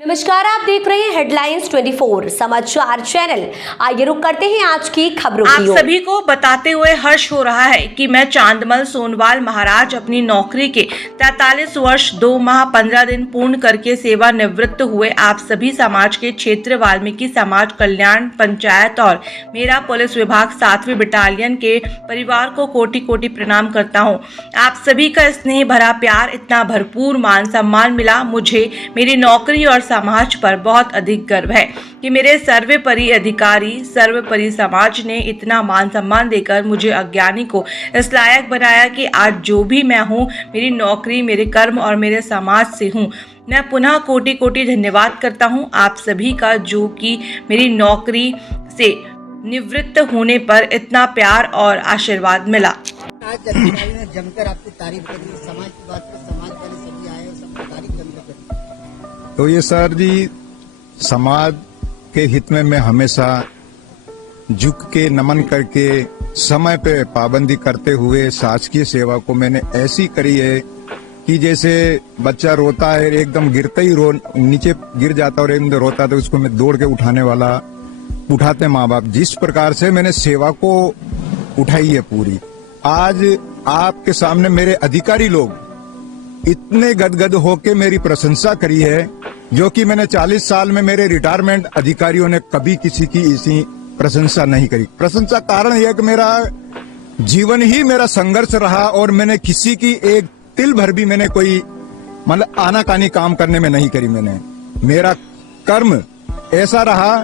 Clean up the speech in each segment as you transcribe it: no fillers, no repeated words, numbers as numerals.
नमस्कार, आप देख रहे हैं हेडलाइंस 24 समाचार चैनल। आइए रुक करते हैं आज की खबरों की ओर। आप सभी को बताते हुए हर्ष हो रहा है कि मैं चांदमल सोनवाल महाराज अपनी नौकरी के 43 वर्ष 2 माह 15 दिन पूर्ण करके सेवानिवृत्त हुए आप सभी समाज के क्षेत्र वाल्मीकि समाज कल्याण पंचायत और मेरा पुलिस विभाग 7वीं बटालियन के परिवार को कोटि कोटि प्रणाम करता हूं। आप सभी का स्नेह भरा प्यार, इतना भरपूर मान सम्मान मिला, मुझे मेरी नौकरी और समाज पर बहुत अधिक गर्व है कि मेरे सर्वोपरि अधिकारी सर्वोपरि समाज ने इतना मान सम्मान देकर मुझे अज्ञानी को इस लायक बनाया कि आज जो भी मैं हूँ, मेरी नौकरी, मेरे कर्म और मेरे समाज से हूँ। मैं पुनः कोटि कोटि धन्यवाद करता हूँ आप सभी का, जो कि मेरी नौकरी से निवृत्त होने पर इतना प्यार और आशीर्वाद मिला। आज अधिकारी ने जमकर आपकी तारीफ करी, समाज की बात पर समाज वाले सभी आए और सबकी तारीफ जमकर करी। तो ये सर जी, समाज के हित में मैं हमेशा झुक के नमन करके समय पे पाबंदी करते हुए शासकीय सेवा को मैंने ऐसी करी है कि जैसे बच्चा रोता है, एकदम गिरते ही नीचे गिर जाता और एकदम रोता है तो उसको मैं दौड़ के उठाने वाला, उठाते माँ बाप, जिस प्रकार से मैंने सेवा को उठाई है पूरी। आज आपके सामने मेरे अधिकारी लोग इतने गदगद होके मेरी प्रशंसा करी है, जो कि मैंने 40 साल में मेरे रिटायरमेंट अधिकारियों ने कभी किसी की ऐसी प्रशंसा नहीं करी। प्रशंसा कारण यह कि मेरा जीवन ही मेरा संघर्ष रहा और मैंने किसी की एक तिल भर भी मैंने कोई मतलब आनाकानी काम करने में नहीं करी। मेरा कर्म ऐसा रहा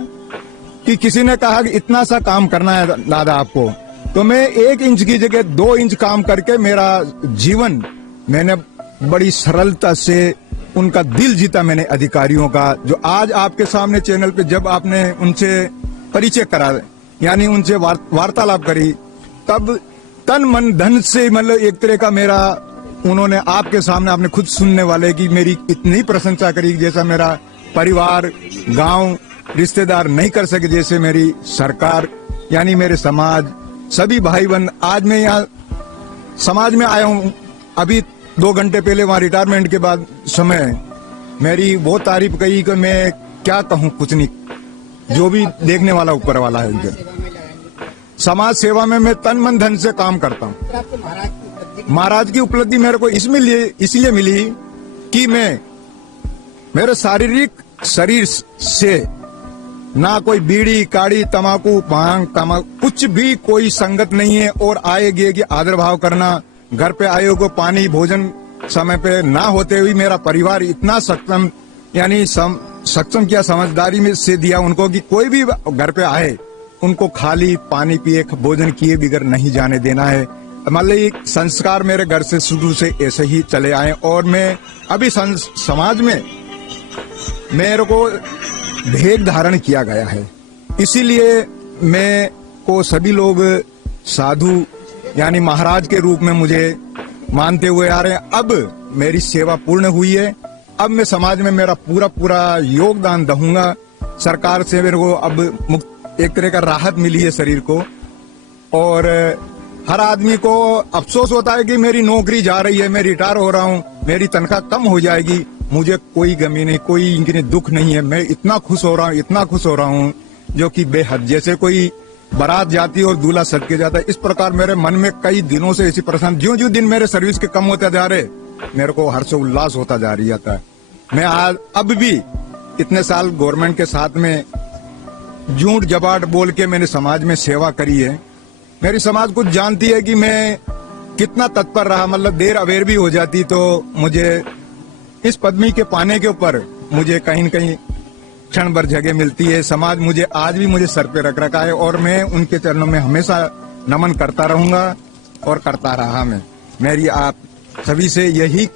कि किसी ने कहा कि इतना सा काम करना है दादा आपको, तो मैं 1 इंच की जगह 2 इंच काम करके मेरा जीवन मैंने बड़ी सरलता से उनका दिल जीता मैंने अधिकारियों का। जो आज आपके सामने चैनल पे जब आपने उनसे परिचय करा, यानी उनसे वार्तालाप करी, तब तन मन धन से मतलब एक तरह का मेरा उन्होंने आपके सामने आपने खुद सुनने वाले की मेरी इतनी प्रशंसा करी जैसा मेरा परिवार, गांव, रिश्तेदार नहीं कर सके, जैसे मेरी सरकार यानी मेरे समाज, सभी भाई बहन। आज मैं यहाँ समाज में आया हूँ, अभी 2 घंटे पहले वहाँ रिटायरमेंट के बाद समय मेरी बहुत तारीफ कही कि मैं क्या कहूँ, कुछ नहीं, जो भी देखने वाला ऊपर वाला है। उनके समाज सेवा में मैं तन मन धन से काम करता हूँ। महाराज की उपलब्धि मेरे को इसलिए मिली कि मैं मेरे शारीरिक शरीर से ना कोई बीड़ी, काड़ी, तमाकू, भांग, कुछ भी कोई संगत नहीं है। और आए गए की आदर भाव करना, घर पे आए को पानी भोजन समय पे ना होते हुए मेरा परिवार इतना सक्षम, यानी सक्षम किया, समझदारी में से दिया उनको कि कोई भी घर पे आए उनको खाली पानी पिए, भोजन किए बिगर नहीं जाने देना है। मतलब एक संस्कार मेरे घर से शुरू से ऐसे ही चले आए। और मैं अभी समाज में मेरे को भेद धारण किया गया है, इसीलिए मैं को सभी लोग साधु यानी महाराज के रूप में मुझे मानते हुए आ रहे हैं। अब मेरी सेवा पूर्ण हुई है, अब मैं समाज में मेरा पूरा योगदान दूंगा। सरकार से मेरे को अब मुक्त एक तरह का राहत मिली है शरीर को। और हर आदमी को अफसोस होता है कि मेरी नौकरी जा रही है, मैं रिटायर हो रहा हूँ, मेरी तनख्वाह कम हो जाएगी। मुझे कोई गमी नहीं, कोई इनकी दुख नहीं है। मैं इतना खुश हो रहा हूँ जो कि बेहद, जैसे कोई बारात जाती और दूल्हा सज के जाता है, इस प्रकार मेरे मन में कई दिनों से ऐसी परेशान, ज्यों दिन मेरे सर्विस के कम होते जा रहे, मेरे को हर्ष उल्लास होता जा रही जाता है। मैं आज अब भी इतने साल गवर्नमेंट के साथ में झूठ जबाट बोल के मैंने समाज में सेवा करी है। मेरी समाज कुछ जानती है कि मैं कितना तत्पर रहा, मतलब देर अवेर भी हो जाती तो मुझे इस पदवी के पाने के ऊपर मुझे कहीं न कहीं क्षण भर जगह मिलती है। समाज मुझे आज भी मुझे सर पे रख रखा है और मैं उनके चरणों में हमेशा नमन करता रहूंगा और करता रहा। मैं मेरी आप सभी से यही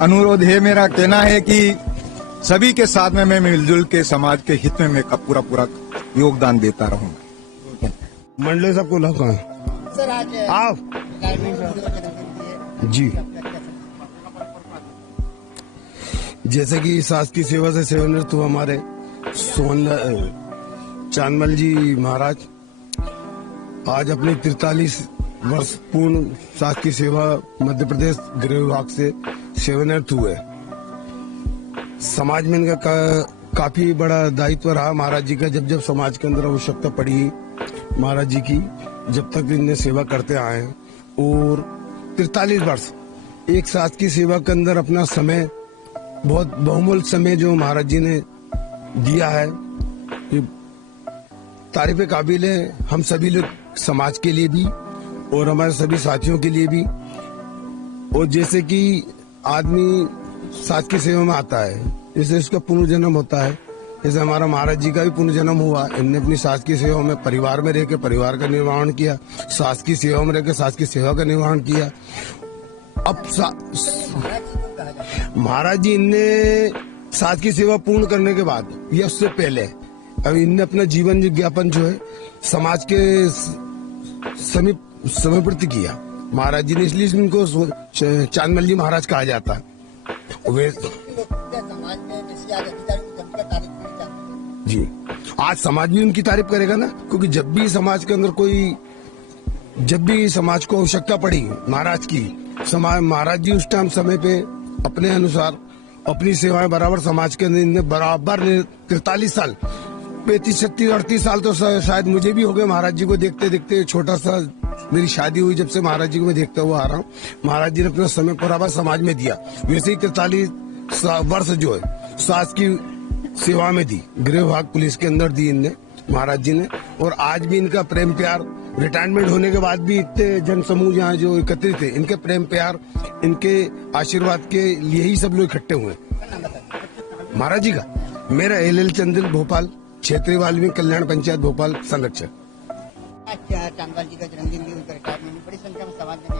अनुरोध है, मेरा कहना है कि सभी के साथ में मैं मिलजुल के समाज के हित में मैं पूरा योगदान देता रहूंगा। मंडले सबको लगा सर आज आप जी, जैसे कि शासकीय सेवा से सेवानिवृत्त हुआ हमारे चांदमल जी महाराज आज अपने 43 वर्ष पूर्ण शासकीय सेवा मध्य प्रदेश गृह विभाग से सेवानिवृत्त हुए। समाज में इनका काफी बड़ा दायित्व रहा महाराज जी का। जब जब समाज के अंदर आवश्यकता पड़ी महाराज जी की, जब तक इनने सेवा करते आए हैं। और 43 वर्ष एक साथ की सेवा के अंदर अपना समय, बहुत बहुमूल्य समय जो महाराज जी ने दिया है, ये तारीफ काबिल है। हम सभी लोग, समाज के लिए भी और हमारे सभी साथियों के लिए भी। और जैसे कि आदमी साथ की सेवा में आता है, जैसे उसका पुनर्जन्म होता है, जैसे हमारा महाराज जी का भी पुनर्जन्म हुआ। इनने अपनी सास की सेवा में परिवार में रह के परिवार का निर्वहन किया, सास की सेवा में रह के सास की सेवा का निर्वहन किया। अब महाराज जी इनने सास की सेवा पूर्ण करने के बाद या उससे पहले अब इनने अपना जीवन ज्ञापन जो है समाज के समीप समर्पित किया महाराज जी ने। इसलिए इनको चांदमल जी महाराज कहा जाता है। वे समाज में जैसे आज अधिकारी को जमकर तारीफ करी जाती है। जी, आज समाज भी उनकी तारीफ करेगा ना, क्योंकि जब भी समाज के अंदर जब भी समाज को आवश्यकता पड़ी महाराज की, महाराज जी उस टाइम समय पे अपने अनुसार अपनी सेवाएं बराबर समाज के अंदर बराबर 43 साल, 35, 36, 38 साल तो शायद मुझे भी हो गए महाराज जी को देखते देखते। छोटा सा मेरी शादी हुई, जब से महाराज जी को मैं देखता हुआ आ रहा हूँ। महाराज जी ने अपना समय बराबर समाज में दिया। वैसे ही 43 वर्ष जो है सास की सेवा में दी, गृह विभाग पुलिस के अंदर दी इनने महाराज जी ने। और आज भी इनका प्रेम प्यार, रिटायरमेंट होने के बाद भी इतने जन समूह यहाँ जो एकत्रित थे, इनके प्रेम प्यार, इनके आशीर्वाद के लिए ही सब लोग इकट्ठे हुए महाराज जी का। मेरा LL चंद्र, भोपाल, क्षेत्रीय वाल्मीकि कल्याण पंचायत भोपाल संरक्षक। आज चांदमल जी का जन्मदिन भी, उनका रिटायरमेंट भी, बड़ी संख्या में समाज में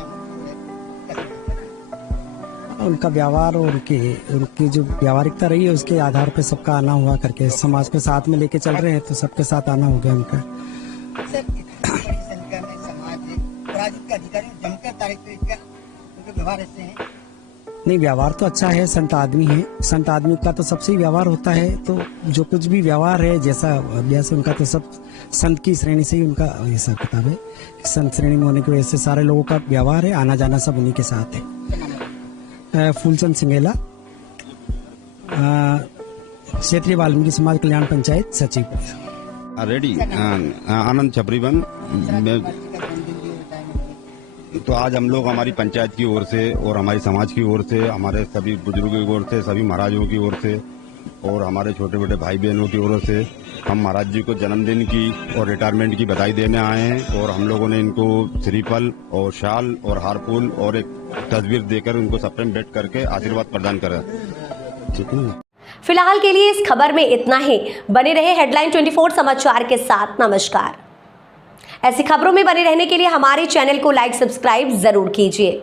उनका व्यवहार और उनकी जो व्यावहारिकता रही है उसके आधार पर सबका आना हुआ करके समाज को साथ में लेके चल रहे हैं, तो सबके साथ आना हो गया उनका। सर, इतनी बड़ी संख्या में समाज राजनीतिक अधिकारी जमकर तारीफ करी, उनके व्यवहार ऐसे हैं। नहीं, व्यवहार तो अच्छा है, संत आदमी है। संत आदमी का तो सबसे ही व्यवहार होता है, तो जो कुछ भी व्यवहार है जैसा अभ्यास उनका, तो सब संत की श्रेणी से ही उनका हिसाब किताब है। संत श्रेणी में होने की वजह से सारे लोगों का व्यवहार है, आना जाना सब उन्हीं के साथ है। फूलचंद सिंगेला, क्षेत्रीय वाल्मीकि समाज कल्याण पंचायत सचिव। रेडी आनंद छपरीबन। तो आज हम लोग हमारी पंचायत की ओर से और हमारी समाज की ओर से, हमारे सभी बुजुर्गों की ओर से, सभी महाराजों की ओर से और हमारे छोटे छोटे भाई बहनों की ओर से हम महाराज जी को जन्मदिन की और रिटायरमेंट की बधाई देने आए हैं। और हम लोगों ने इनको श्रीफल और शाल और हारफूल और एक तस्वीर देकर उनको सब में भेंट करके आशीर्वाद प्रदान करा। ठीक है, फिलहाल के लिए इस खबर में इतना ही। बने रहे हेडलाइन 24 समाचार के साथ। नमस्कार। ऐसी खबरों में बने रहने के लिए हमारे चैनल को लाइक, सब्सक्राइब जरूर कीजिए।